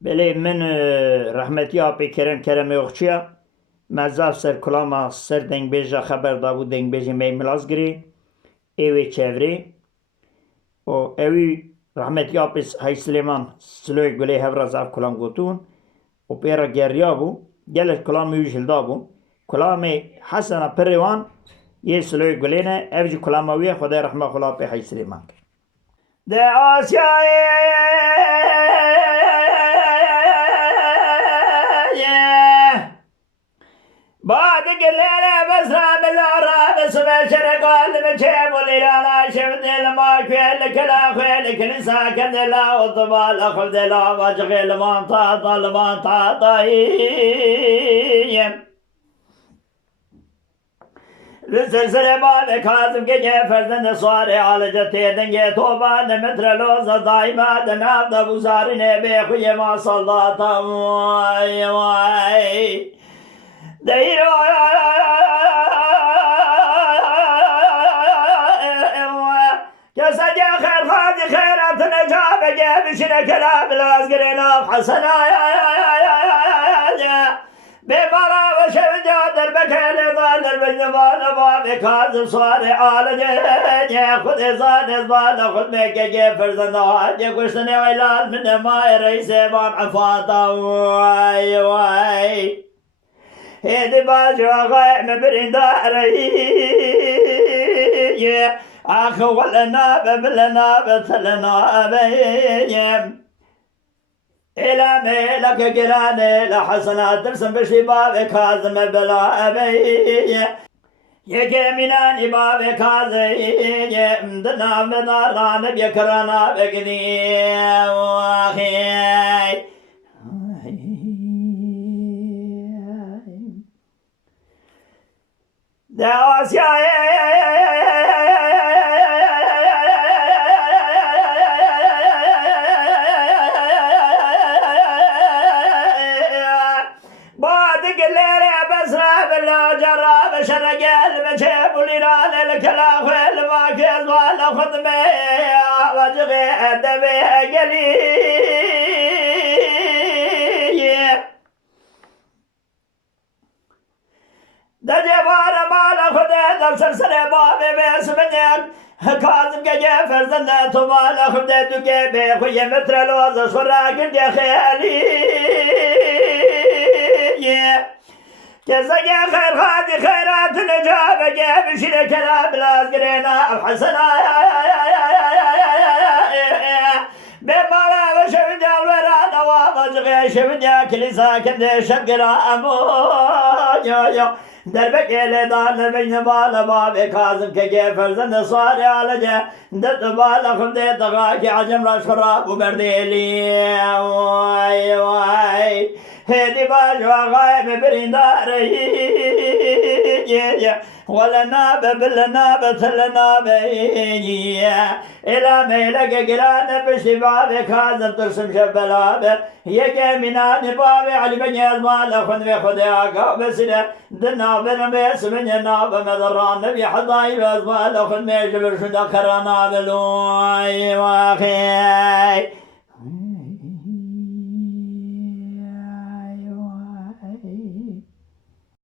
بله من رحمتی آبی کرم اخچیا مزاف سر کلاما سر دنگ بیجا خبر دابو دنگ بیجی می ملاز گری ایوی چهوری و ایوی رحمتی آبی های سلیمان سلوی گلی هفرا زاف کلام گوتون و پیرا گریا بو گلت کلامی ویشل دابو کلامی حسن پریوان یه سلوی گلینه ایوی کلاماویه خدای رحمه خلا پی های سلیمان ده آسیای بعد قليلة بس راب العراب سبع شرقال بجيب والإيرانا شفت الماء كويلك لا خويلك نسا كدلا والضبال أخذ لا وجغي المنطقة المنطقة لسلسلة باب كاظم كجي فرزن صاري على جتي دنجي توبا نمتر لوزة دايما دماب دبو زاري نبي خويا ما صلاة واي ديرو كسجى خير خادي خيرات نجاب جاب شنا كلام الازقرنا حسنا بمرا وشوجا دربك لضال البجبان باب كاظم صاري على جي خذ زاد زاد خذ ميك جي فرزنا جي قشتني ويلال من ما رئيس بان عفاطا واي هيدي باجو غاية مبرين داري أخو ولنا ببلنا بثلنا بيم إلى ميلك قراني لحسنات ترسم بشباب كاظم بلا بي يكمناني باب كاظم دنا بداران بيكرانا بقني واخي دعوس يا بادق الليل بسراب الله جراب شرق المجيب والإيران الكلاخ والماكز والخدمة وجغي الدبي قليل دجبار مال خدا در سلسله باب بسمنك كاظم كجي فرزنده تو مال خدا تو كي بخوي متر لوز شرا قد خيالي كزجي خير خادي خيرات نجاب جاب شري كلام لازقرينا الحسنا بمالا وشفجا الورانا وابجغي شفجا كليسا كندي شقرا امو دربك إلي دار بين بالا باب كاظم كجي فرزن صاري على جا دت بالا خمدي دغاكي عجم راش خراب وبرديلي واي واي هدي باجوا غايب برين داري ولا ناب بالناب ثلنا بي إلى ميلك قران بشباب كاظم ترسم شبلاب يكي منان بابي علي بني المال أخذ بخذ آقا بسنا دنا بنا بيس من يناب مذران نبي حضايب أزمال أخذ ميجبر شد أخرانا بلوي واخي